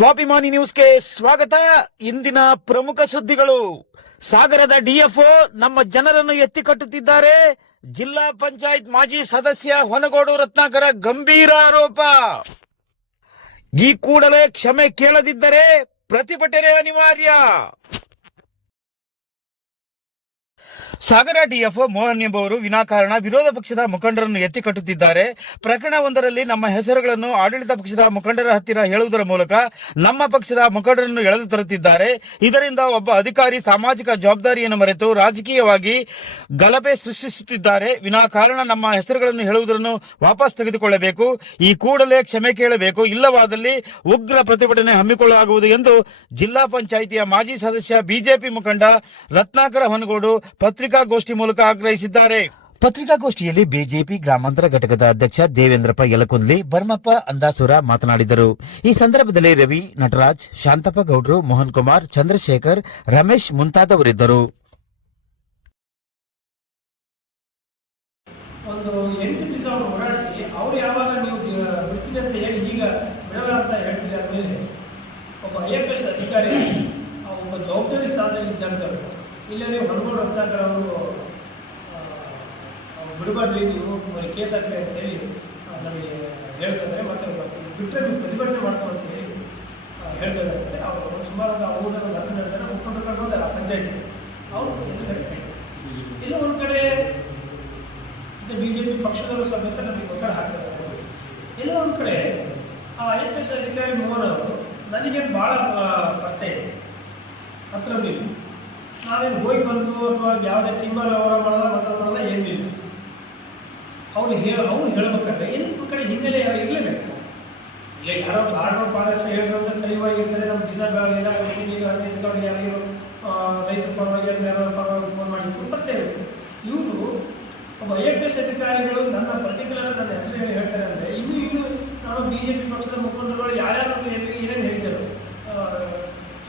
ಸ್ವಾಭಿಮಾನಿ ನ್ಯೂಸ್ಗೆ ಸ್ವಾಗತ. ಇಂದಿನ ಪ್ರಮುಖ ಸುದ್ದಿಗಳು. ಸಾಗರದ ಡಿಎಫ್ಒ ನಮ್ಮ ಜನರನ್ನು ಎತ್ತಿ ಕಟ್ಟುತ್ತಿದ್ದಾರೆ. ಜಿಲ್ಲಾ ಪಂಚಾಯತ್ ಮಾಜಿ ಸದಸ್ಯ ಹೊನಗೋಡು ರತ್ನಾಕರ ಗಂಭೀರ ಆರೋಪ. ಈ ಕೂಡಲೇ ಕ್ಷಮೆ ಕೇಳದಿದ್ದರೆ ಪ್ರತಿಭಟನೆ ಅನಿವಾರ್ಯ. ಸಾಗರ ಡಿಎಫ್ಒ ಮೋಹನ್ ಎಂಬುವರು ವಿನಾಕಾರಣ ವಿರೋಧ ಪಕ್ಷದ ಮುಖಂಡರನ್ನು ಎತ್ತಿ ಕಟ್ಟುತ್ತಿದ್ದಾರೆ. ಪ್ರಕರಣವೊಂದರಲ್ಲಿ ನಮ್ಮ ಹೆಸರುಗಳನ್ನು ಆಡಳಿತ ಪಕ್ಷದ ಮುಖಂಡರ ಹತ್ತಿರ ಹೇಳುವುದರ ಮೂಲಕ ನಮ್ಮ ಪಕ್ಷದ ಮುಖಂಡರನ್ನು ಎಳೆದು ತರುತ್ತಿದ್ದಾರೆ. ಇದರಿಂದ ಒಬ್ಬ ಅಧಿಕಾರಿ ಸಾಮಾಜಿಕ ಜವಾಬ್ದಾರಿಯನ್ನು ಮರೆತು ರಾಜಕೀಯವಾಗಿ ಗಲಭೆ ಸೃಷ್ಟಿಸುತ್ತಿದ್ದಾರೆ. ವಿನಾಕಾರಣ ನಮ್ಮ ಹೆಸರುಗಳನ್ನು ಹೇಳುವುದನ್ನು ವಾಪಸ್ ತೆಗೆದುಕೊಳ್ಳಬೇಕು. ಈ ಕೂಡಲೇ ಕ್ಷಮೆ ಕೇಳಬೇಕು. ಇಲ್ಲವಾದಲ್ಲಿ ಉಗ್ರ ಪ್ರತಿಭಟನೆ ಹಮ್ಮಿಕೊಳ್ಳಲಾಗುವುದು ಎಂದು ಜಿಲ್ಲಾ ಪಂಚಾಯಿತಿಯ ಮಾಜಿ ಸದಸ್ಯ ಬಿಜೆಪಿ ಮುಖಂಡ ರತ್ನಾಕರ ಹೊನಗೋಡು ಪತ್ರಿಕಾಗೋಷ್ಠಿ ಮೂಲಕ ಆಗ್ರಹಿಸಿದ್ದಾರೆ. ಪತ್ರಿಕಾಗೋಷ್ಠಿಯಲ್ಲಿ ಬಿಜೆಪಿ ಗ್ರಾಮಾಂತರ ಘಟಕದ ಅಧ್ಯಕ್ಷ ದೇವೇಂದ್ರಪ್ಪ ಯಲಕುಂದ್ಲಿ, ಭರಮಪ್ಪ ಅಂದಾಸುರ ಮಾತನಾಡಿದರು. ಈ ಸಂದರ್ಭದಲ್ಲಿ ರವಿ, ನಟರಾಜ್, ಶಾಂತಪ್ಪ ಗೌಡ್ರು, ಮೋಹನ್ ಕುಮಾರ್, ಚಂದ್ರಶೇಖರ್, ರಮೇಶ್ ಮುಂತಾದವರಿದ್ದರು. ಒಂದು 8 ದಿವಸ ಅವರು ಓಡಾಡಿಸಿ ಅವ್ರು ಯಾವಾಗ ನೀವು ಬಿಡ್ತೀನಿ ಅಂತ ಹೇಳಿ ಈಗ ಬಿಡಲ್ಲ ಅಂತ ಹೇಳ್ತೀರಿ. ಆದಮೇಲೆ ಒಬ್ಬ IAS ಅಧಿಕಾರಿ ಒಬ್ಬ ಜವಾಬ್ದಾರಿ ಸ್ಥಾನದಲ್ಲಿ ಇದ್ದಂಥವ್ರು ಇಲ್ಲೇ ನೀವು ಹೊನಗೋಡು ರತ್ನಾಕರ್ ಅವರು ಬಿಡಬಾರ್ದು, ನೀವು ಕೇಸ್ ಹಾಕಿ ಅಂತ ಹೇಳಿ ನಮಗೆ ಹೇಳ್ತಿದ್ದಾರೆ. ಮತ್ತು ಬಿಟ್ಟರೆ ನೀವು ಪ್ರತಿಭಟನೆ ಮಾಡ್ತಾರೆ ಅಂತ ಹೇಳಿ ಹೇಳ್ತಿದ್ದಾರೆ. ಅವರು ಸುಮಾರು ಊರಿನ 12 ಜನ ಮುಖಂಡರು ಕರ್ಕೊಂಡು ಆ ಪಂಚಾಯತಿ ಅವರು ಎಲ್ಲ ಕಡೆ ಹೇಳಿದ್ದಾರೆ. ಇಲ್ಲ ಒಂದು ಕಡೆ ಬಿಜೆಪಿ ಪಕ್ಷದವರು ಸಮೇತ ನಮಗೆ ಒತ್ತಡ ಹಾಕ್ತಾರೆ. ಎಲ್ಲೋ ಒಂದು ಕಡೆ ಆ IAS ಅಧಿಕಾರಿ ಮೋಹನ್ ಅವರು ನನಗೆ ಭಾಳ ಪರಿಚಯ ಇದೆ. ಹತ್ರ ನೀವು ನಾವೇನು ಹೋಗಿ ಬಂದು ಅಥವಾ ಯಾವುದೇ ಟಿಂಬರ್ ಅವರ ಮಾಡಲ್ಲ ಏನಿಲ್ಲ. ಅವ್ರು ಹೇಳ್ಬೇಕಾದ್ರೆ ಏನು ಕಡೆ ಹಿನ್ನೆಲೆ ಯಾರು ಇರಲೇಬೇಕು. ಈಗ ಯಾರೋ ಪಾರಾಯಣ ಹೇಳಿದ್ರೆ ಸ್ಥಳೀಯವಾಗಿರ್ತಾರೆ. ನಮ್ಮ ದಿಸೆಲ್ಲ ಈಗ ದೇಶಗಳಿಗೆ ಯಾರಿಗೂ ರೈತರ ಪರವಾಗಿ ಯಾರೋ ಪರವಾಗಿ ಫೋನ್ ಮಾಡಿ ಪರಿಚಯ ಇರುತ್ತೆ. ಇವರು ಒಬ್ಬ IAS ಅಧಿಕಾರಿಗಳು ನನ್ನ ಪರ್ಟಿಕ್ಯುಲರ್ ನನ್ನ ಹೆಸರು ಹೇಳ್ತಾರೆ ಅಂದರೆ ಇನ್ನು ನಮ್ಮ ಬಿಜೆಪಿ ಪಕ್ಷದ ಮುಖಂಡರುಗಳು ಯಾರ್ಯಾರು ಏನೇನು ಹೇಳಿದರು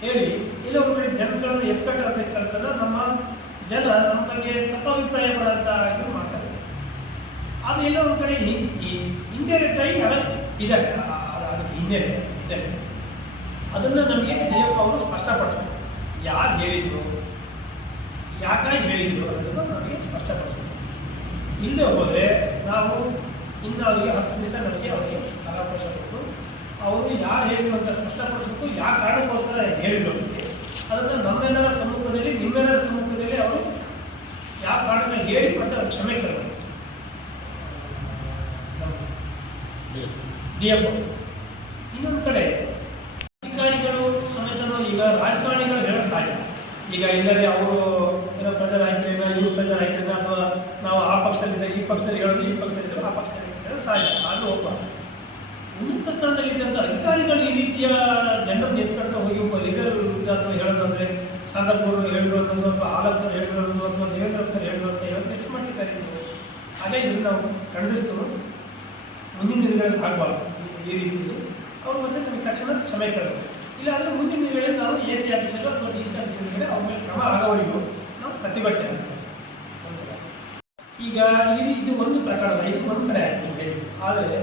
ಹೇಳಿ ಇಲ್ಲ ಒಂದು ಕಡೆ ಜನಗಳನ್ನು ಎತ್ಕಟ್ಟ ಕೆಲಸನ ನಮ್ಮ ಜನ ನಮ್ಮ ಬಗ್ಗೆ ತಪ್ಪಾಭಿಪ್ರಾಯ ಪಡೋಂಥ ಇದು ಮಾಡ್ತಾರೆ. ಅದು ಎಲ್ಲ ಒಂದು ಕಡೆ ಈ ಇಂಡೈರೆಕ್ಟ್ ಆಗಿ ಇದೆ. ಅದಕ್ಕೆ ಹಿನ್ನೆಲೆ ಇದೆ. ಅದನ್ನು ನಮಗೆ DF ಅವರು ಸ್ಪಷ್ಟಪಡಿಸ್ಬೇಕು. ಯಾರು ಹೇಳಿದ್ರು, ಯಾಕಾಗಿ ಹೇಳಿದ್ರು ಅನ್ನೋದನ್ನು ನಮಗೆ ಸ್ಪಷ್ಟಪಡಿಸ್ಬೇಕು. ಇಲ್ಲದೆ ಹೋದರೆ ನಾವು ಇನ್ನು ಅವರಿಗೆ 10 ದಿವಸ ನಮಗೆ ಅವರಿಗೆ ಕಾಲಾವಕಾಶ ಕೊಟ್ಟು ಅವರು ಯಾರು ಹೇಳಿದ್ರು ಅಂತ ಸ್ಪಷ್ಟಪಡಿಸಬೇಕು. ಯಾವ ಕಾರಣಕ್ಕೋಸ್ಕರ ಹೇಳಿದ್ರು ಅದನ್ನು ನಮ್ಮೆಲ್ಲರ ಸಮ್ಮುಖದಲ್ಲಿ ನಿಮ್ಮೆಲ್ಲರ ಸಮ್ಮುಖದಲ್ಲಿ ಅವರು ಯಾವ ಕಾರಣಕ್ಕೆ ಹೇಳಿ ಮತ್ತು ಕ್ಷಮೆ ಕೇಳಬೇಕು. DF ಇನ್ನೊಂದು ಕಡೆ ಅಧಿಕಾರಿಗಳು ಸಮೇತ ಈಗ ರಾಜಕಾರಣಿಗಳು ಹೇಳೋ ಸಾಧ್ಯ. ಈಗ ಇಲ್ಲದೆ ಅವರು ಏನೋ ಪ್ರೆಜರ್ ಹಾಕಿರೇನೋ ಇವ್ರು ಪ್ರೆಜರ್ ಹಾಕಿರೇನೋ ಅಥವಾ ನಾವು ಆ ಪಕ್ಷದಲ್ಲಿದ್ದಾಗ ಈ ಪಕ್ಷದಲ್ಲಿ ಹೇಳೋದು, ಈ ಪಕ್ಷದಲ್ಲಿದ್ದಾಗ ಆ ಪಕ್ಷದಲ್ಲಿ ಹೇಳೋದು ಸಾಧ್ಯ. ಅದು ಒಬ್ಬ ಉನ್ನತ ಸ್ಥಾನದಲ್ಲಿದ್ದಂಥ ಅಧಿಕಾರಿಗಳು ಈ ರೀತಿಯ ಜನರು ಎತ್ಕೊಂಡು ಹೋಗಿ ಒಬ್ಬ ಲೀಡರ್ ವಿರುದ್ಧ ಹೇಳೋದು ಅಂದರೆ ಸಂದರ್ಭಗಳು ಹೇಳಿದ್ರು ಅನ್ನೋದು ಅಥವಾ ಆಲಪ್ಪರು ಹೇಳಿದ್ರು ಅನ್ನೋದು ಅಥವಾ ದೇವೇಂದ್ರಪ್ಪರು ಹೇಳಿದ್ರು ಅಂತ ಹೇಳೋದು ಎಷ್ಟು ಮಟ್ಟಿಗೆ ಸರಿ ಇದೆ. ಹಾಗಾಗಿ ಇದನ್ನು ನಾವು ಖಂಡಿಸ್ತು ಮುಂದಿನ ದಿನಗಳಲ್ಲಿ ಆಗಬಾರ್ದು. ಈ ರೀತಿಯಲ್ಲಿ ಅವರು ಮತ್ತೆ ನಮಗೆ ತಕ್ಷಣ ಕ್ಷಮೆ ಕೇಳಬೇಕು. ಇಲ್ಲ ಅಂದರೆ ಮುಂದಿನ ದಿನಗಳಲ್ಲಿ ನಾವು AC ಆಫೀಸರು ಅಥವಾ DC ಆಫೀಸರ್ಗಳೇ ಅವ್ರ ಮೇಲೆ ಕ್ರಮ ಆಗೋವರೆಗೂ ನಾವು ಪ್ರತಿಭಟನೆ ಅಂತ. ಈಗ ಇದು ಒಂದು ಪ್ರಕರಣ, ಇದು ಒಂದು ಕಡೆ ಆಯ್ತು ಹೇಳಿದ್ದು. ಆದರೆ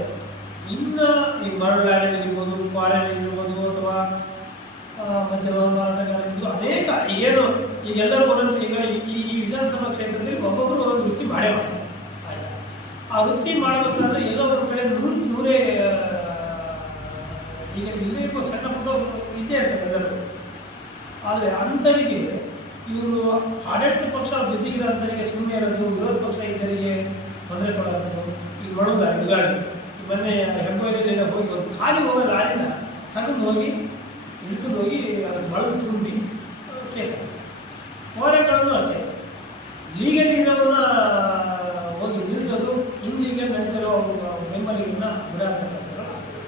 ಇನ್ನು ಈ ಮರಳು ಲ್ಯಾಂಡ್ ಇರ್ಬೋದು, ಕ್ವಾರಂಟೈನ್ ಇರ್ಬೋದು ಅಥವಾ ಮಧ್ಯಮ ಮಾರಾಟಗಾರ ಇರ್ಬೋದು, ಅನೇಕ ಏನು ಈಗೆಲ್ಲರೂ ಒಂದೊಂದು ಈಗ ಈ ವಿಧಾನಸಭಾ ಕ್ಷೇತ್ರದಲ್ಲಿ ಒಬ್ಬೊಬ್ಬರು ಒಂದೊಂದು ವೃತ್ತಿ ಮಾಡೇ ಮಾಡ್ತಾರೆ. ಆಯಿತಾ, ಆ ವೃತ್ತಿ ಮಾಡಬೇಕಾದ್ರೆ ಎಲ್ಲೋ ಒಂದು ಕಡೆ ನೂರೇ ಈಗ ಇಲ್ಲೇ ಸಣ್ಣ ಪುಟ್ಟ ಇದ್ದೇ ಇರ್ತದೆ ಎಲ್ಲರೂ. ಆದರೆ ಅಂಥವರಿಗೆ ಇವರು ಆಡಳಿತ ಪಕ್ಷ ಜೊತೆಗಿರೋಂಥವರಿಗೆ ಸುಮ್ಮನೆ ಇರೋದು, ವಿರೋಧ ಪಕ್ಷ ಇದ್ದವರಿಗೆ ತೊಂದರೆ ಕೊಡೋದು. ಈಗ ನೋಡೋದಾರೆ ಉದಾಹರಣೆ ಮೊನ್ನೆ ಹೆಬ್ಬೈಲೆಲ್ಲ ಹೋಗಿ ಒಂದು ಖಾಲಿ ಹೋಗೋ ಲಾರಿನ ತಗೊಂಡು ಹೋಗಿ ಇಳ್ಕೊಂಡು ಹೋಗಿ ಅದು ಮಳಲು ತುಂಬಿ ಕೇಸ್ ಆಗ್ತದೆ. ಕೋರೆಗಳನ್ನು ಅಷ್ಟೇ ಲೀಗಲ್ ಇರೋರನ್ನ ಹೋಗಿ ನಿಲ್ಲಿಸೋದು, ಇನ್ಲೀಗಲ್ ನಡೀತಿರೋ ಬೆಂಬಲಿಗರನ್ನ ಬಿಡೋಂಥ ಕೆಲಸಗಳು ಆಗ್ತದೆ.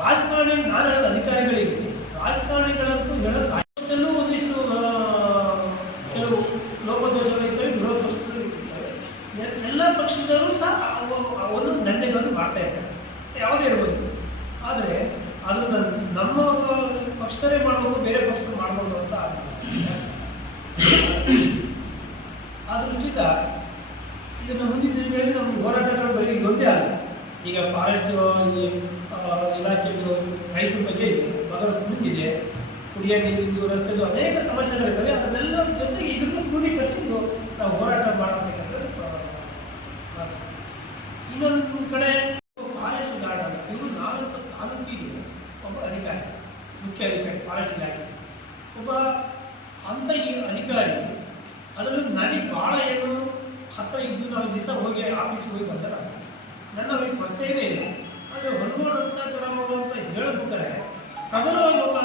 ರಾಜಕಾರಣಿ ನಾನು ಹೇಳೋದು ಅಧಿಕಾರಿಗಳಿಗೆ, ರಾಜಕಾರಣಿಗಳಂತೂ ಹೇಳೋ ಸಾಹಿತ್ಯದಲ್ಲೂ ಒಂದಿಷ್ಟು ಕೆಲವು ಲೋಪದೋಷಗಳಿರ್ತವೆ, ವಿರೋಧ ಪಕ್ಷಗಳು ಇರ್ತವೆ. ಎಲ್ಲ ಪಕ್ಷದವರು ಸಹ ಒಂದೊಂದು ದಂಧೆಗಳನ್ನು ಮಾಡ್ತಾ ಇರ್ತಾರೆ, ಯಾವುದೇ ಇರ್ಬೋದು. ಆದರೆ ಅದನ್ನು ನಮ್ಮ ಪಕ್ಷದಲ್ಲೇ ಮಾಡ್ಬೋದು, ಬೇರೆ ಪಕ್ಷದಲ್ಲಿ ಮಾಡ್ಬೋದು ಅಂತ ಆ ದೃಷ್ಟಿಯಿಂದ ಇದನ್ನು ಮುಂದಿನ ದಿನಗಳಲ್ಲಿ ನಮಗೆ ಹೋರಾಟಗಳು ಬರೀ ಒಂದೇ ಅಲ್ಲ. ಈಗ ಫಾರೆಸ್ಟ್ ಇಲಾಖೆದು ರೈತರ ಬಗ್ಗೆ ಇದೆ, ಅದರ ಮುಂದಿದೆ, ಕುಡಿಯೋ ನೀರಿಂದು ರಸ್ತೆದು ಅನೇಕ ಸಮಸ್ಯೆಗಳಿದ್ದಾವೆ. ಅದನ್ನೆಲ್ಲ ಜೊತೆಗೆ ಇದನ್ನು ಕ್ರೋಢೀಕರಿಸಿದ್ದು ನಾವು ಹೋರಾಟ ಮಾಡುವಂಥ ಕೆಲಸ ಮಾಡ್ತೀವಿ. ಇನ್ನೊಂದು ಕಡೆ ಫಾರೆಸ್ಟ್ ಗಾರ್ಡ್ ಅಂತ ಇವರು 4 ತಾಲೂಕಿಗೆ ಒಬ್ಬ ಅಧಿಕಾರಿ, ಮುಖ್ಯ ಅಧಿಕಾರಿ ಫಾರೆಸ್ಟ್ ಇಲಾಖೆ ಒಬ್ಬ ಅಂತ ಈ ಅಧಿಕಾರಿ. ಅದರಲ್ಲಿ ನನಗೆ ಭಾಳ ಏನು ಹತ್ತಿರ ಇದ್ದು ನಾವು ದಿವಸ ಹೋಗಿ ಆಫೀಸಿಗೆ ಹೋಗಿ ಬಂದಲ್ಲ, ನನ್ನ ಅವ್ರಿಗೆ ಪರಿಚಯವೇ ಇಲ್ಲ. ಆದರೆ ಹೊರಗೋಡು ಅಂತ ಹೇಳಬೇಕಾದ್ರೆ ಪ್ರಬಲವಾಗಿ ಒಬ್ಬ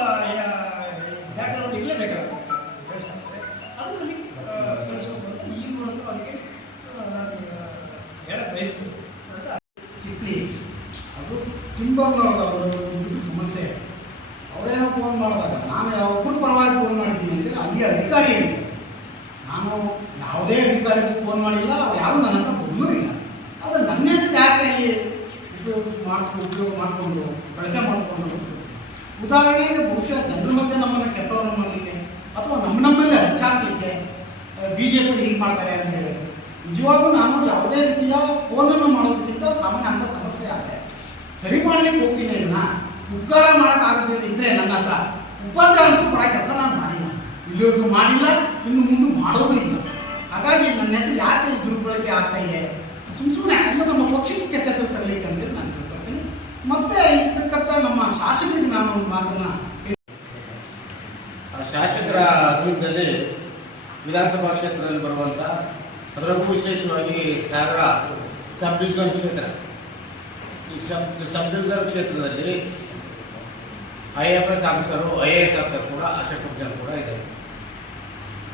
ಬ್ಯಾಕ್ಗ್ರೌಂಡ್ ಇರಲೇಬೇಕಾಗುತ್ತೆ ಹೇಳ್ತಾರೆ. ಅದು ನನಗೆ ಕಳಿಸ್ಬೇಕು ಅಂತ ಈ ಮೂಲಕ ಅವರಿಗೆ ನಾನು ಹೇಳಕ್ಕೆ ಬಯಸ್ತೀನಿ ಅಂತ. ಚಿಪ್ಲಿ ಅದು ತುಂಬ ಒಂದು ಸಮಸ್ಯೆ. ಅವರೇನೋ ಫೋನ್ ಮಾಡಿದಾಗ ನಾನು ಯಾವೊಬ್ಬರು ಪರವಾಗಿ ಫೋನ್ ಮಾಡಿದ್ದೀನಿ ಅಂತೇಳಿ ಅಲ್ಲಿ ಅಧಿಕಾರಿ ಹೇಳಿದೆ. ನಾನು ಯಾವುದೇ ಅಧಿಕಾರಿಗೂ ಫೋನ್ ಮಾಡಿಲ್ಲ, ಅವ್ರು ಯಾರು ನನ್ನ ಹತ್ರ ಬಂದೂ ಇಲ್ಲ. ಆದರೆ ನನ್ನ ಹೆಸರು ಯಾಕೆ ಇಲ್ಲಿ ಇದು ಮಾಡಿಸ್ಕೊಂಡು ಉಪಯೋಗ ಮಾಡಿಕೊಂಡು ಬಳಕೆ ಮಾಡಿಕೊಂಡು, ಉದಾಹರಣೆಗೆ ಬಹುಶಃ ಜನರ ಮಧ್ಯೆ ನಮ್ಮನ್ನು ಕೆಟ್ಟವ್ರನ್ನ ಮಾಡಲಿಕ್ಕೆ ಅಥವಾ ನಮ್ಮಲ್ಲೇ ಹಚ್ಚಾಕಲಿಕ್ಕೆ BJP ಹೀಗೆ ಮಾಡ್ತಾರೆ ಅಂತ ಹೇಳಿ ನಿಜವಾಗೂ ನಾನು ಯಾವುದೇ ರೀತಿಯ ಫೋನನ್ನು ಮಾಡೋದಕ್ಕಿಂತ ಸಾಮಾನ್ಯ ಅಂಥ ಸಮಸ್ಯೆ ಆದರೆ ಸರಿ ಮಾಡಲಿಕ್ಕೆ ಹೋಗ್ತೀನಿ. ಇದನ್ನ ಉಪಕಾರ ಮಾಡೋಕ್ಕಾಗದೇ ಇದ್ದರೆ ನನ್ನ ಹತ್ರ ಉಪಚಾರ ಅಂತೂ ಕೊಡೋ ಕೆಲಸ ನಾನು ಮಾಡಿಲ್ಲ, ಇಲ್ಲಿವರೆಗೂ ಮಾಡಿಲ್ಲ, ಇನ್ನು ಮುಂದೆ ಮಾಡೋದು ಇಲ್ಲ. ಹಾಗಾಗಿ ನನ್ನ ಹೆಸರು ಯಾಕೆ ದುರ್ಬಳಕೆ ಆಗ್ತಾ ಇದೆ, ಸುಮ್ಮನೆ ಅಂದರೆ ನಮ್ಮ ಪಕ್ಷಕ್ಕೆ ಕೆಟ್ಟ ಹೆಸರು ತರಲಿಕ್ಕೆ ಅಂತೇಳಿ ನಾನು ತಿಳ್ಕೊಳ್ತೀನಿ. ಮತ್ತೆ ಇರ್ತಕ್ಕಂಥ ನಮ್ಮ ಶಾಸಕರಿಗೆ ನಾನು ಒಂದು ಮಾತನ್ನು ಶಾಸಕರ ಅಧೀನದಲ್ಲಿ ವಿಧಾನಸಭಾ ಕ್ಷೇತ್ರದಲ್ಲಿ ಬರುವಂಥ, ಅದರಲ್ಲೂ ವಿಶೇಷವಾಗಿ ಸಾಗರ ಸಬ್ ಡಿವಿಷನ್ ಕ್ಷೇತ್ರ. ಈ ಸಬ್ ಡಿವಿಷನ್ ಕ್ಷೇತ್ರದಲ್ಲಿ IAS ಆಫೀಸರು, IAS ಆಫೀಸರ್ ಕೂಡ, ಅಸಿಸ್ಟೆಂಟ್ ಪ್ರೊಫೆಸರ್ ಕೂಡ ಇದ್ದಾರೆ.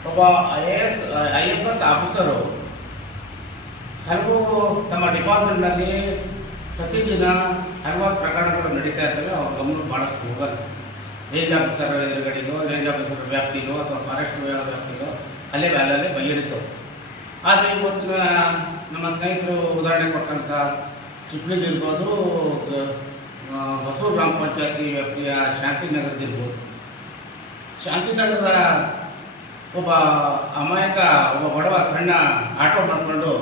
ಒಬ್ಬ IAS ಆಫೀಸರು ಹಲವು ತಮ್ಮ ಡಿಪಾರ್ಟ್ಮೆಂಟ್ನಲ್ಲಿ ಪ್ರತಿದಿನ ಹಲವಾರು ಪ್ರಕರಣಗಳು ನಡೀತಾ ಇರ್ತವೆ. ಅವ್ರ ಗಮನ ಭಾಳಷ್ಟು ಹೋಗಲ್ಲ. ರೇಂಜ್ ಆಫೀಸರ್ ಎದುರುಗಡೆನೋ, ರೇಂಜ್ ಆಫೀಸರ್ ವ್ಯಾಪ್ತಿನೋ ಅಥವಾ ಫಾರೆಸ್ಟ್ ವ್ಯಾಪ್ತಿನೋ ಅಲ್ಲೇ ಬಗೆಹರಿತು. ಆದರೆ ಇವತ್ತಿನ ನಮ್ಮ ಸ್ನೇಹಿತರು ಉದಾಹರಣೆ ಕೊಟ್ಟಂಥ ಚಿಪ್ಲಿದಿರ್ಬೋದು, ಹೊಸೂರು ಗ್ರಾಮ ಪಂಚಾಯತಿ ವ್ಯಾಪ್ತಿಯ ಶಾಂತಿನಗರದಿರ್ಬೋದು. ಶಾಂತಿನಗರದ ಒಬ್ಬ ಅಮಾಯಕ, ಒಬ್ಬ ಬಡವ ಸಣ್ಣ ಆಟೋ ಮಾಡಿಕೊಂಡು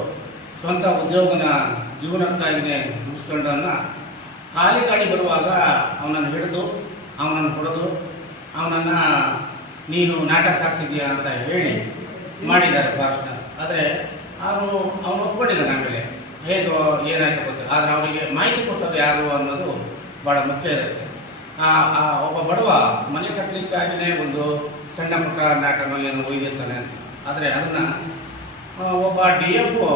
ಸ್ವಂತ ಉದ್ಯೋಗನ ಜೀವನಕ್ಕಾಗಿಯೇ ಮುಗಿಸ್ಕೊಂಡವನ್ನ ಖಾಲಿ ಗಾಡಿ ಬರುವಾಗ ಅವನನ್ನು ಹಿಡಿದು ಅವನನ್ನು ಹೊಡೆದು ಅವನನ್ನು ನೀನು ನಾಟಕ ಸಾಗಿಸಿದ್ಯಾ ಅಂತ ಹೇಳಿ ಮಾಡಿದ್ದಾರೆ ಭಾಷಣ. ಆದರೆ ಅವನು ಒಪ್ಕೊಂಡಿದ್ದಾನೆ. ಆಮೇಲೆ ಹೇಗೋ ಏನಾಯ್ತು ಗೊತ್ತಿಲ್ಲ, ಆದರೆ ಅವರಿಗೆ ಮಾಹಿತಿ ಕೊಟ್ಟರು ಯಾರು ಅನ್ನೋದು ಭಾಳ ಮುಖ್ಯ ಇರುತ್ತೆ. ಒಬ್ಬ ಬಡವ ಮನೆ ಕಟ್ಟಲಿಕ್ಕಾಗಿಯೇ ಒಂದು ಸಣ್ಣ ಪುಟ್ಟ ನಾಟಕನೋ ಏನು ಒಯ್ದಿರ್ತಾನೆ ಅಂತ. ಆದರೆ ಅದನ್ನು ಒಬ್ಬ DFO